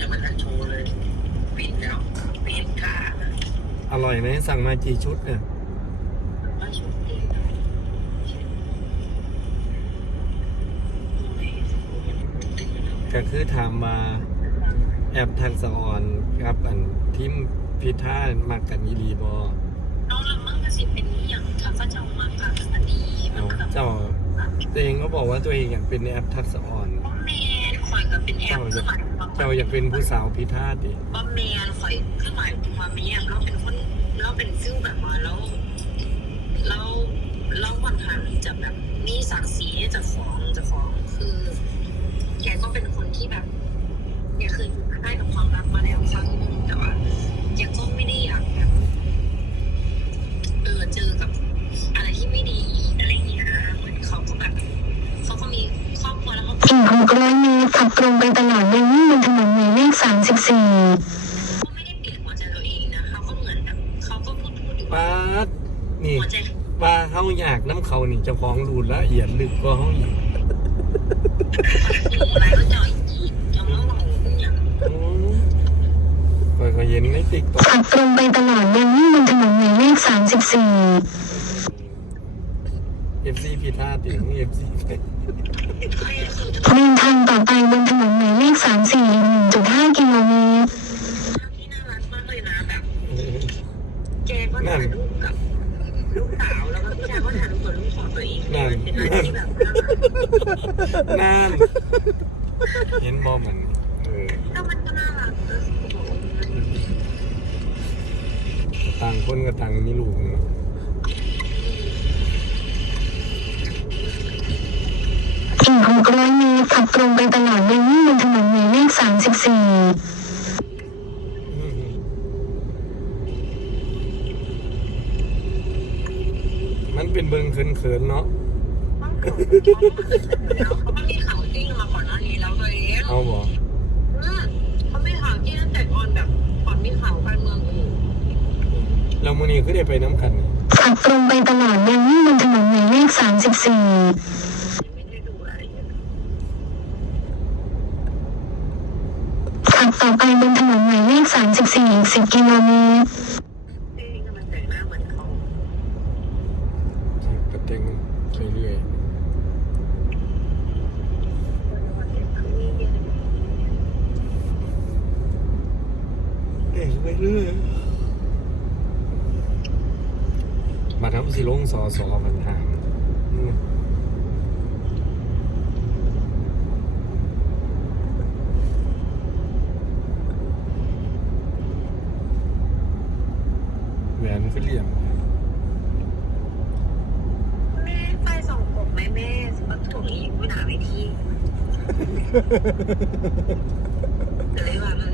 ยังไม่ทันโชว์เลยปิดแล้วปิดค่ะอร่อยไหมสั่งมากี่ชุดเนี่ยก็คือถามมาแอบทางสออนครับ อันทิมพิท่ามากกันยีรีบอเอาละมั่งก็สิเป็นอย่างค่ะก็จะจอามากกันดีเอาเจ้าตัวเองก็บอกว่าตัวเองอยากเป็นแอปทักษะอ่อนแข่อยก็เป็นแอปคือหมายถึงว่าเจ้าอยากเป็นผู้สาวพิธาดิป้อมแมนข่อยคือหมาย รงไปตลอดโดยวิ่งบนถนนหมายเลข34ไม่ได้เปลี่ยนหัวใจตัวเองนะเขาก็เหมือนแบบเขาก็พูดพูดอยู่ป้าว่าดนี่หัวใจว่าเฮาอยากน้ำเขานี่เจะฟ้าของดูละเอียดลึกกว่าเฮาอีกคืออะไรก็จ่อยอีกจะมาบอกอย่างอืมข้อยก็เห็นในติ๊กต็อกขับตรงไปตลอดโดยวิ่งบนถนนหมายเลข34เอฟซีพิธาติเอฟซี ใคร แกก็ถ่ายรูปกับลูกสาวแล้วก็พี่ชายก็ถ่ายรูปกับลูกของตัวเองเป็นอะไรที่แบบน่ารักนั่นเห็นบอเหมันเออถ้ามันก็น่ารักนะต่างคนกับต่างมีลูกเนอะอีก600เมตรขับตรงไปตลอดโดยวิ่งบนถนนไหมายเลข34 อืมมัน เป็นเบิงเขินๆเนาะ เขาไม่มีข่าวจริงมาก่อนหน้านี้แล้วตัวเองเอาบ่เขาไม่ข่าวจริงตั้งแต่ก่อนแบบก่อนมีข่าวการเมืองอื่นเรามื้อนี้คือได้ไปน้ำกัน ขับตรงไปตลอดโดยวิ่งบนถนนหมายเลข34 ไม่ได้ดูอะไรอย่างเงี้ยขับต่อไปบนถนนหมายเลข34อีก10กิโลเมตร เองก็มันแต่งหน้าเหมือนเขา กระเต็งไป เรื่อยเด็กไปเรื่อยมาทำสิลงสอสอมันห่างอืมแหวนก็เหลี่ยม แม่ไฟ ส่องกบไหมแม่สปักถ่วงอีกไม่หนาไม่ทีก็เลยว่า